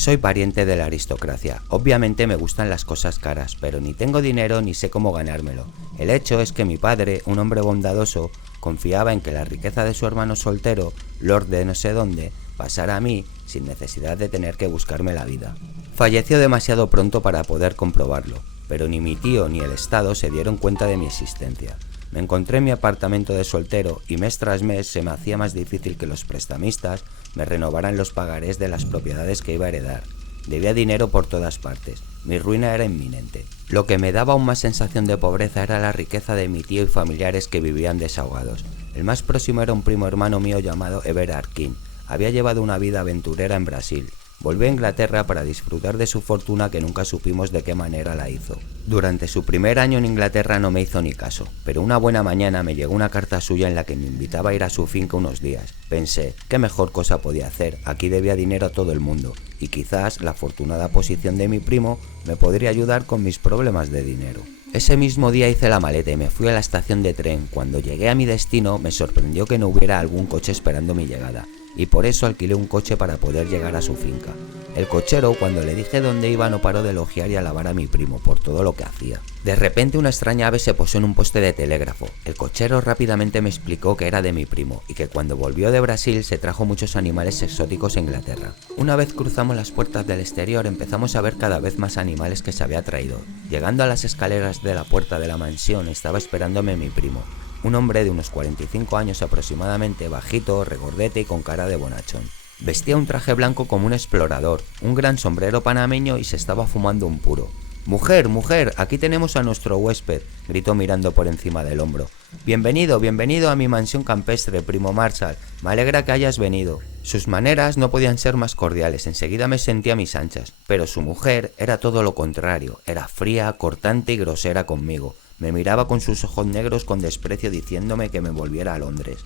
Soy pariente de la aristocracia. Obviamente me gustan las cosas caras, pero ni tengo dinero ni sé cómo ganármelo. El hecho es que mi padre, un hombre bondadoso, confiaba en que la riqueza de su hermano soltero, Lord de no sé dónde, pasara a mí sin necesidad de tener que buscarme la vida. Falleció demasiado pronto para poder comprobarlo, pero ni mi tío ni el Estado se dieron cuenta de mi existencia. Me encontré en mi apartamento de soltero y mes tras mes se me hacía más difícil que los prestamistas me renovaran los pagarés de las propiedades que iba a heredar. Debía dinero por todas partes. Mi ruina era inminente. Lo que me daba aún más sensación de pobreza era la riqueza de mi tío y familiares que vivían desahogados. El más próximo era un primo hermano mío llamado Everard King. Había llevado una vida aventurera en Brasil. Volvió a Inglaterra para disfrutar de su fortuna que nunca supimos de qué manera la hizo. Durante su primer año en Inglaterra no me hizo ni caso, pero una buena mañana me llegó una carta suya en la que me invitaba a ir a su finca unos días. Pensé, ¿qué mejor cosa podía hacer? Aquí debía dinero a todo el mundo, y quizás la afortunada posición de mi primo me podría ayudar con mis problemas de dinero. Ese mismo día hice la maleta y me fui a la estación de tren. Cuando llegué a mi destino me sorprendió que no hubiera algún coche esperando mi llegada, y por eso alquilé un coche para poder llegar a su finca. El cochero, cuando le dije dónde iba, no paró de elogiar y alabar a mi primo por todo lo que hacía. De repente una extraña ave se posó en un poste de telégrafo. El cochero rápidamente me explicó que era de mi primo y que cuando volvió de Brasil se trajo muchos animales exóticos a Inglaterra. Una vez cruzamos las puertas del exterior empezamos a ver cada vez más animales que se había traído. Llegando a las escaleras de la puerta de la mansión estaba esperándome mi primo. Un hombre de unos 45 años aproximadamente, bajito, regordete y con cara de bonachón. Vestía un traje blanco como un explorador, un gran sombrero panameño y se estaba fumando un puro. «Mujer, mujer, aquí tenemos a nuestro huésped», gritó mirando por encima del hombro. «Bienvenido, bienvenido a mi mansión campestre, primo Marshall. Me alegra que hayas venido». Sus maneras no podían ser más cordiales, enseguida me sentí a mis anchas, pero su mujer era todo lo contrario, era fría, cortante y grosera conmigo. Me miraba con sus ojos negros con desprecio diciéndome que me volviera a Londres.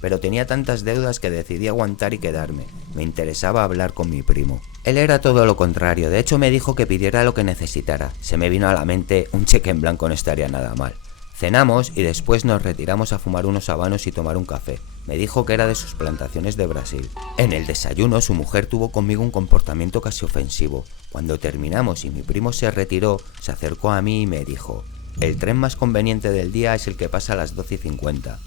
Pero tenía tantas deudas que decidí aguantar y quedarme. Me interesaba hablar con mi primo. Él era todo lo contrario, de hecho me dijo que pidiera lo que necesitara. Se me vino a la mente, un cheque en blanco no estaría nada mal. Cenamos y después nos retiramos a fumar unos habanos y tomar un café. Me dijo que era de sus plantaciones de Brasil. En el desayuno su mujer tuvo conmigo un comportamiento casi ofensivo. Cuando terminamos y mi primo se retiró, se acercó a mí y me dijo: «El tren más conveniente del día es el que pasa a las 12:50.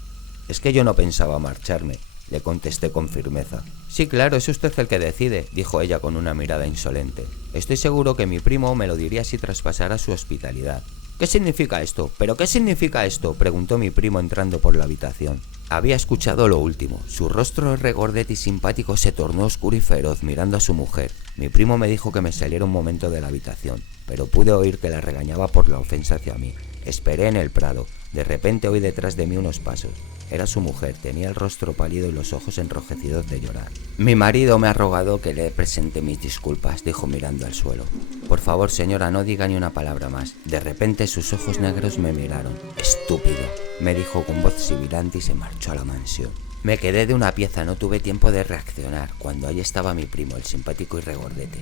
«Es que yo no pensaba marcharme», le contesté con firmeza. «Sí, claro, es usted el que decide», dijo ella con una mirada insolente. Estoy seguro que mi primo me lo diría si traspasara su hospitalidad. «¿Qué significa esto? ¿Pero qué significa esto?», preguntó mi primo entrando por la habitación. Había escuchado lo último. Su rostro regordete y simpático se tornó oscuro y feroz mirando a su mujer. Mi primo me dijo que me saliera un momento de la habitación, pero pude oír que la regañaba por la ofensa hacia mí. Esperé en el prado. De repente oí detrás de mí unos pasos. Era su mujer, tenía el rostro pálido y los ojos enrojecidos de llorar. «Mi marido me ha rogado que le presente mis disculpas», dijo mirando al suelo. «Por favor, señora, no diga ni una palabra más». De repente sus ojos negros me miraron. «Estúpido», me dijo con voz sibilante y se marchó a la mansión. Me quedé de una pieza, no tuve tiempo de reaccionar, cuando allí estaba mi primo, el simpático y regordete.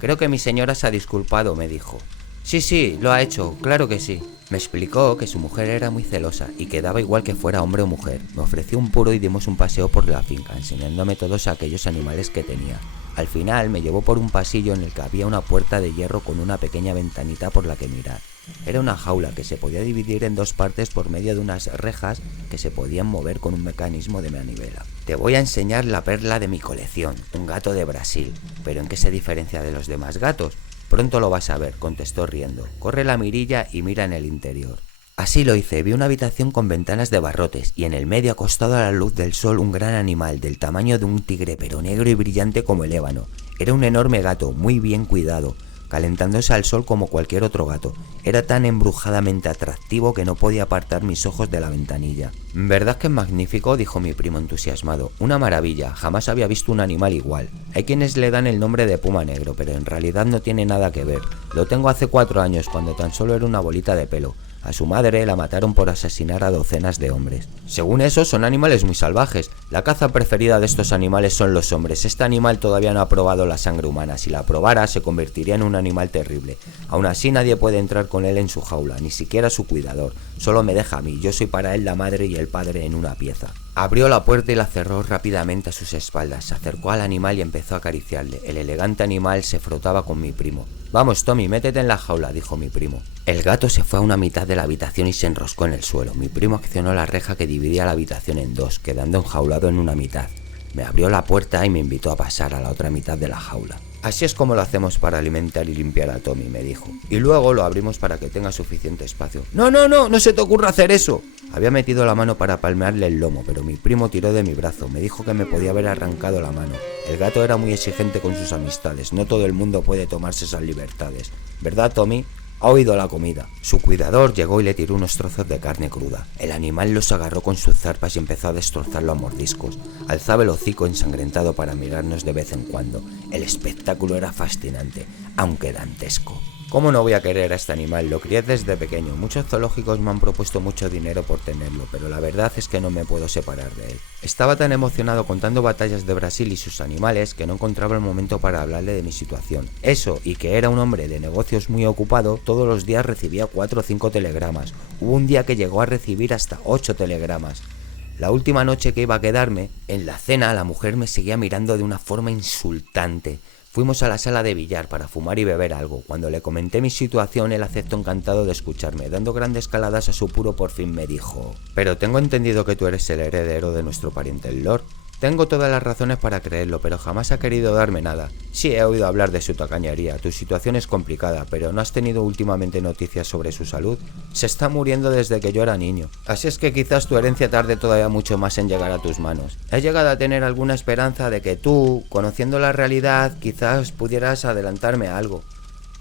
«Creo que mi señora se ha disculpado», me dijo. Sí, lo ha hecho, claro que sí». Me explicó que su mujer era muy celosa y que daba igual que fuera hombre o mujer. Me ofreció un puro y dimos un paseo por la finca, enseñándome todos aquellos animales que tenía. Al final me llevó por un pasillo en el que había una puerta de hierro con una pequeña ventanita por la que mirar. Era una jaula que se podía dividir en dos partes por medio de unas rejas que se podían mover con un mecanismo de manivela. «Te voy a enseñar la perla de mi colección, un gato de Brasil. ¿Pero en qué se diferencia de los demás gatos?». «Pronto lo vas a ver», contestó riendo. «Corre la mirilla y mira en el interior». Así lo hice, vi una habitación con ventanas de barrotes y en el medio, acostado a la luz del sol, un gran animal del tamaño de un tigre, pero negro y brillante como el ébano. Era un enorme gato, muy bien cuidado, calentándose al sol como cualquier otro gato. Era tan embrujadamente atractivo que no podía apartar mis ojos de la ventanilla. «¿Verdad que es magnífico?», dijo mi primo entusiasmado. «Una maravilla, jamás había visto un animal igual. Hay quienes le dan el nombre de puma negro, pero en realidad no tiene nada que ver. Lo tengo hace 4 años, cuando tan solo era una bolita de pelo. A su madre la mataron por asesinar a docenas de hombres. Según eso, son animales muy salvajes. La caza preferida de estos animales son los hombres. Este animal todavía no ha probado la sangre humana. Si la probara, se convertiría en un animal terrible. Aún así, nadie puede entrar con él en su jaula, ni siquiera su cuidador. Solo me deja a mí. Yo soy para él la madre y el padre en una pieza». Abrió la puerta y la cerró rápidamente a sus espaldas. Se acercó al animal y empezó a acariciarle. El elegante animal se frotaba con mi primo. «Vamos, Tommy, métete en la jaula», dijo mi primo. El gato se fue a una mitad de la habitación y se enroscó en el suelo. Mi primo accionó la reja que dividía la habitación en dos, quedando enjaulado en una mitad. Me abrió la puerta y me invitó a pasar a la otra mitad de la jaula. «Así es como lo hacemos para alimentar y limpiar a Tommy», me dijo. «Y luego lo abrimos para que tenga suficiente espacio». «No, no, no, no se te ocurra hacer eso». Había metido la mano para palmearle el lomo, pero mi primo tiró de mi brazo. Me dijo que me podía haber arrancado la mano. El gato era muy exigente con sus amistades. No todo el mundo puede tomarse esas libertades. ¿Verdad, Tommy? Ha oído la comida. Su cuidador llegó y le tiró unos trozos de carne cruda. El animal los agarró con sus zarpas y empezó a destrozarlo a mordiscos. Alzaba el hocico ensangrentado para mirarnos de vez en cuando. El espectáculo era fascinante, aunque dantesco. ¿Cómo no voy a querer a este animal? Lo crié desde pequeño. Muchos zoológicos me han propuesto mucho dinero por tenerlo, pero la verdad es que no me puedo separar de él. Estaba tan emocionado contando batallas de Brasil y sus animales que no encontraba el momento para hablarle de mi situación. Eso, y que era un hombre de negocios muy ocupado, todos los días recibía 4 o 5 telegramas. Hubo un día que llegó a recibir hasta 8 telegramas. La última noche que iba a quedarme, en la cena la mujer me seguía mirando de una forma insultante. Fuimos a la sala de billar para fumar y beber algo. Cuando le comenté mi situación, él aceptó encantado de escucharme. Dando grandes caladas a su puro, por fin me dijo: «Pero tengo entendido que tú eres el heredero de nuestro pariente el Lord». Tengo todas las razones para creerlo, pero jamás ha querido darme nada. Sí, he oído hablar de su tacañería. Tu situación es complicada, pero ¿no has tenido últimamente noticias sobre su salud? Se está muriendo desde que yo era niño. Así es que quizás tu herencia tarde todavía mucho más en llegar a tus manos. He llegado a tener alguna esperanza de que tú, conociendo la realidad, quizás pudieras adelantarme a algo».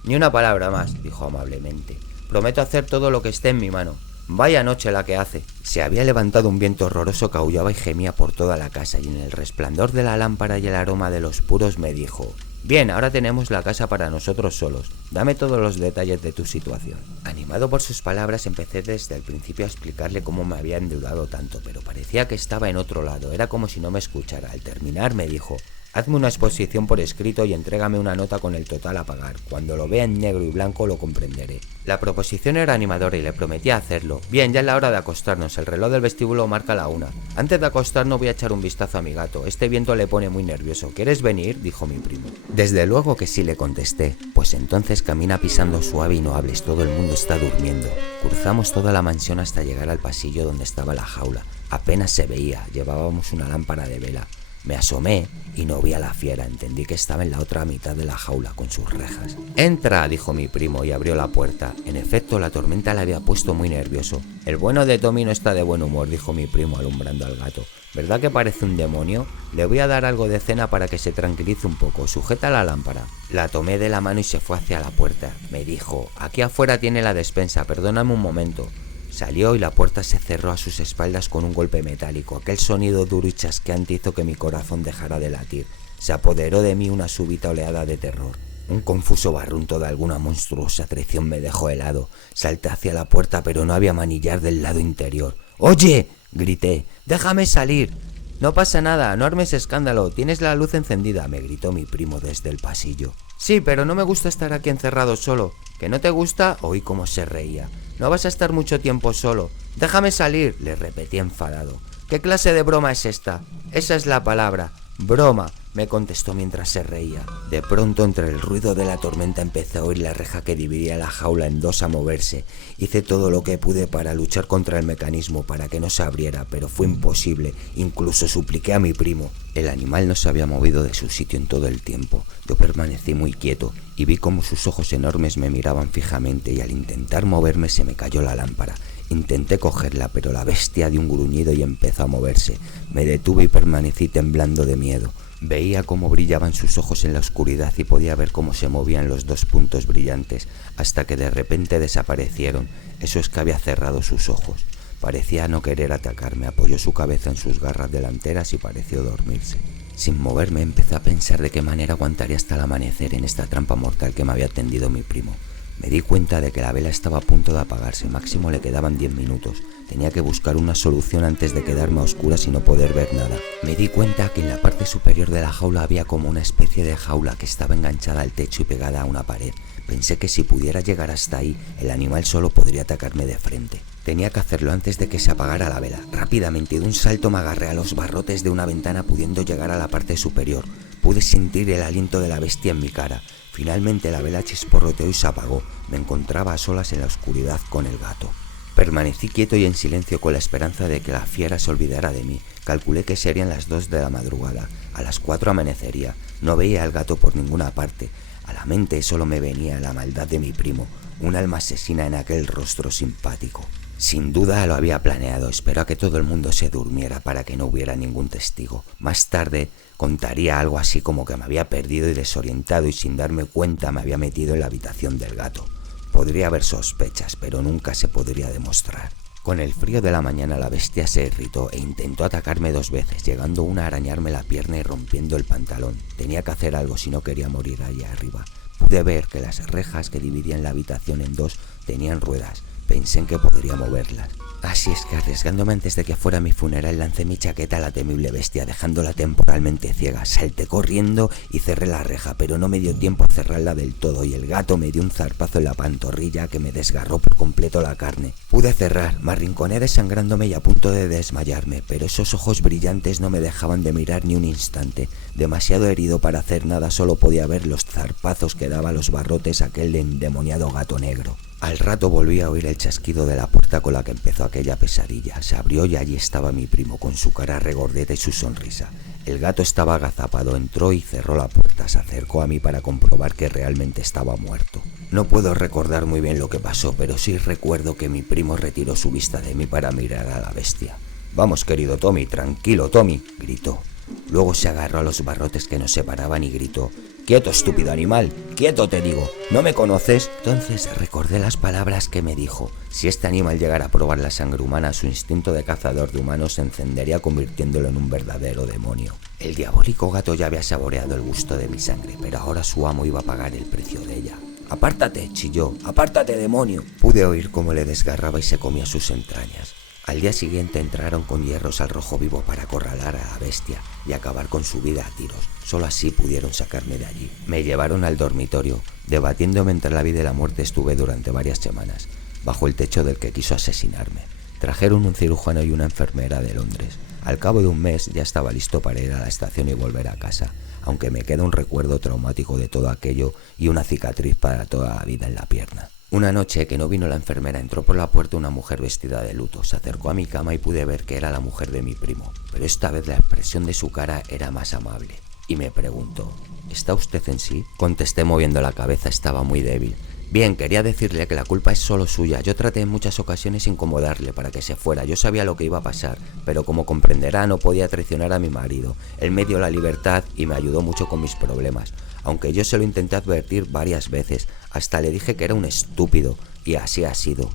«Ni una palabra más», dijo amablemente. «Prometo hacer todo lo que esté en mi mano». Vaya noche la que hace. Se había levantado un viento horroroso que aullaba y gemía por toda la casa, y en el resplandor de la lámpara y el aroma de los puros me dijo: «Bien, ahora tenemos la casa para nosotros solos. Dame todos los detalles de tu situación». Animado por sus palabras, empecé desde el principio a explicarle cómo me había endeudado tanto, pero parecía que estaba en otro lado. Era como si no me escuchara. Al terminar me dijo: «Hazme una exposición por escrito y entrégame una nota con el total a pagar. Cuando lo vea en negro y blanco lo comprenderé». La proposición era animadora y le prometía hacerlo. Bien, ya es la hora de acostarnos. El reloj del vestíbulo marca la 1. Antes de acostarnos voy a echar un vistazo a mi gato. Este viento le pone muy nervioso. ¿Quieres venir?, dijo mi primo. Desde luego que sí, le contesté. Pues entonces camina pisando suave y no hables, todo el mundo está durmiendo. Cruzamos toda la mansión hasta llegar al pasillo donde estaba la jaula. Apenas se veía, llevábamos una lámpara de vela. Me asomé y no vi a la fiera. Entendí que estaba en la otra mitad de la jaula con sus rejas. «Entra», dijo mi primo y abrió la puerta. En efecto, la tormenta le había puesto muy nervioso. «El bueno de Tommy no está de buen humor», dijo mi primo alumbrando al gato. «¿Verdad que parece un demonio? Le voy a dar algo de cena para que se tranquilice un poco. Sujeta la lámpara». La tomé de la mano y se fue hacia la puerta. Me dijo: «Aquí afuera tiene la despensa, perdóname un momento». Salió y la puerta se cerró a sus espaldas con un golpe metálico. Aquel sonido duro y chasqueante hizo que mi corazón dejara de latir. Se apoderó de mí una súbita oleada de terror. Un confuso barrunto de alguna monstruosa traición me dejó helado. Salté hacia la puerta, pero no había manillar del lado interior. «¡Oye!», grité. «¡Déjame salir!». «No pasa nada, no armes escándalo, tienes la luz encendida», me gritó mi primo desde el pasillo. «Sí, pero no me gusta estar aquí encerrado solo». «¿Que no te gusta?», oí cómo se reía. «No vas a estar mucho tiempo solo». «Déjame salir», le repetí enfadado. «¿Qué clase de broma es esta?». «Esa es la palabra, broma», me contestó mientras se reía. De pronto, entre el ruido de la tormenta, empecé a oír la reja que dividía la jaula en dos a moverse. Hice todo lo que pude para luchar contra el mecanismo, para que no se abriera, pero fue imposible. Incluso supliqué a mi primo. El animal no se había movido de su sitio en todo el tiempo. Yo permanecí muy quieto y vi cómo sus ojos enormes me miraban fijamente, y al intentar moverme se me cayó la lámpara. Intenté cogerla, pero la bestia dio un gruñido y empezó a moverse. Me detuve y permanecí temblando de miedo. Veía cómo brillaban sus ojos en la oscuridad y podía ver cómo se movían los dos puntos brillantes, hasta que de repente desaparecieron. Eso es que había cerrado sus ojos. Parecía no querer atacarme. Apoyó su cabeza en sus garras delanteras y pareció dormirse. Sin moverme, empecé a pensar de qué manera aguantaría hasta el amanecer en esta trampa mortal que me había tendido mi primo. Me di cuenta de que la vela estaba a punto de apagarse. Máximo le quedaban 10 minutos. Tenía que buscar una solución antes de quedarme a oscuras y no poder ver nada. Me di cuenta que en la parte superior de la jaula había como una especie de jaula que estaba enganchada al techo y pegada a una pared. Pensé que si pudiera llegar hasta ahí, el animal solo podría atacarme de frente. Tenía que hacerlo antes de que se apagara la vela. Rápidamente y de un salto me agarré a los barrotes de una ventana, pudiendo llegar a la parte superior. Pude sentir el aliento de la bestia en mi cara. Finalmente la vela chisporroteó y se apagó. Me encontraba a solas en la oscuridad con el gato. Permanecí quieto y en silencio con la esperanza de que la fiera se olvidara de mí. Calculé que serían las 2 de la madrugada. A las 4 amanecería. No veía al gato por ninguna parte. A la mente solo me venía la maldad de mi primo, un alma asesina en aquel rostro simpático. Sin duda lo había planeado. Esperó a que todo el mundo se durmiera para que no hubiera ningún testigo. Más tarde contaría algo así como que me había perdido y desorientado y sin darme cuenta me había metido en la habitación del gato. Podría haber sospechas, pero nunca se podría demostrar. Con el frío de la mañana la bestia se irritó e intentó atacarme 2 veces, llegando una a arañarme la pierna y rompiendo el pantalón. Tenía que hacer algo si no quería morir allá arriba. Pude ver que las rejas que dividían la habitación en 2 tenían ruedas. Pensé en que podría moverlas. Así es que, arriesgándome antes de que fuera mi funeral, lancé mi chaqueta a la temible bestia, dejándola temporalmente ciega. Salté corriendo y cerré la reja, pero no me dio tiempo a cerrarla del todo, y el gato me dio un zarpazo en la pantorrilla que me desgarró por completo la carne. Pude cerrar, me arrinconé desangrándome y a punto de desmayarme, pero esos ojos brillantes no me dejaban de mirar ni un instante. Demasiado herido para hacer nada, solo podía ver los zarpazos que daba a los barrotes aquel endemoniado gato negro. Al rato volví a oír el chasquido de la puerta con la que empezó aquella pesadilla. Se abrió y allí estaba mi primo, con su cara regordeta y su sonrisa. El gato estaba agazapado, entró y cerró la puerta. Se acercó a mí para comprobar que realmente estaba muerto. No puedo recordar muy bien lo que pasó, pero sí recuerdo que mi primo retiró su vista de mí para mirar a la bestia. «Vamos, querido Tommy, tranquilo, Tommy», gritó. Luego se agarró a los barrotes que nos separaban y gritó: «¡Quieto, estúpido animal! ¡Quieto, te digo! ¿No me conoces?». Entonces recordé las palabras que me dijo. Si este animal llegara a probar la sangre humana, su instinto de cazador de humanos se encendería, convirtiéndolo en un verdadero demonio. El diabólico gato ya había saboreado el gusto de mi sangre, pero ahora su amo iba a pagar el precio de ella. «¡Apártate!», chilló. «¡Apártate, demonio!». Pude oír cómo le desgarraba y se comía sus entrañas. Al día siguiente entraron con hierros al rojo vivo para acorralar a la bestia y acabar con su vida a tiros. Solo así pudieron sacarme de allí. Me llevaron al dormitorio. Debatiéndome entre la vida y la muerte estuve durante varias semanas, bajo el techo del que quiso asesinarme. Trajeron un cirujano y una enfermera de Londres. Al cabo de un mes ya estaba listo para ir a la estación y volver a casa, aunque me queda un recuerdo traumático de todo aquello y una cicatriz para toda la vida en la pierna. Una noche que no vino la enfermera, entró por la puerta una mujer vestida de luto. Se acercó a mi cama y pude ver que era la mujer de mi primo, pero esta vez la expresión de su cara era más amable. Y me preguntó: «¿Está usted en sí?». Contesté moviendo la cabeza, estaba muy débil. «Bien, quería decirle que la culpa es solo suya. Yo traté en muchas ocasiones incomodarle para que se fuera. Yo sabía lo que iba a pasar, pero como comprenderá no podía traicionar a mi marido. Él me dio la libertad y me ayudó mucho con mis problemas, aunque yo se lo intenté advertir varias veces. Hasta le dije que era un estúpido, y así ha sido».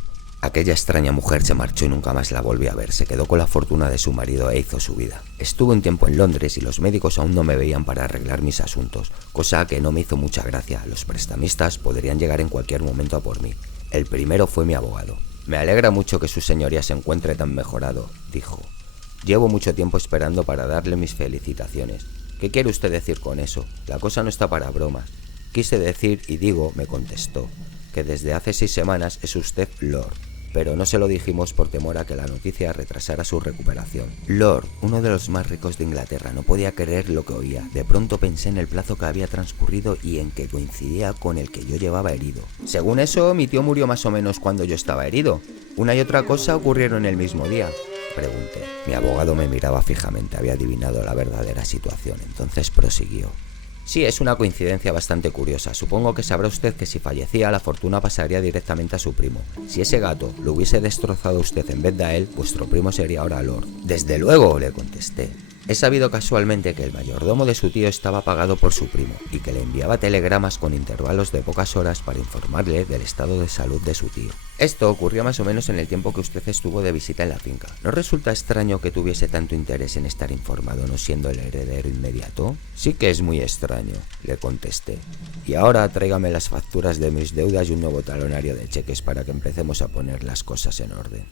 Aquella extraña mujer se marchó y nunca más la volví a ver. Se quedó con la fortuna de su marido e hizo su vida. Estuve un tiempo en Londres y los médicos aún no me veían para arreglar mis asuntos, cosa que no me hizo mucha gracia. Los prestamistas podrían llegar en cualquier momento a por mí. El primero fue mi abogado. «Me alegra mucho que su señoría se encuentre tan mejorado», dijo. «Llevo mucho tiempo esperando para darle mis felicitaciones». «¿Qué quiere usted decir con eso? La cosa no está para bromas». «Quise decir, y digo», me contestó, «que desde hace 6 semanas es usted Lord». Pero no se lo dijimos por temor a que la noticia retrasara su recuperación. Lord, uno de los más ricos de Inglaterra, no podía creer lo que oía. De pronto pensé en el plazo que había transcurrido y en que coincidía con el que yo llevaba herido. «Según eso, mi tío murió más o menos cuando yo estaba herido. ¿Una y otra cosa ocurrieron el mismo día?», pregunté. Mi abogado me miraba fijamente, había adivinado la verdadera situación. Entonces prosiguió: «Sí, es una coincidencia bastante curiosa. Supongo que sabrá usted que si fallecía, la fortuna pasaría directamente a su primo. Si ese gato lo hubiese destrozado a usted en vez de a él, vuestro primo sería ahora Lord». «Desde luego», le contesté. «He sabido casualmente que el mayordomo de su tío estaba pagado por su primo y que le enviaba telegramas con intervalos de pocas horas para informarle del estado de salud de su tío. Esto ocurrió más o menos en el tiempo que usted estuvo de visita en la finca. ¿No resulta extraño que tuviese tanto interés en estar informado, no siendo el heredero inmediato?». «Sí que es muy extraño», le contesté. «Y ahora tráigame las facturas de mis deudas y un nuevo talonario de cheques para que empecemos a poner las cosas en orden».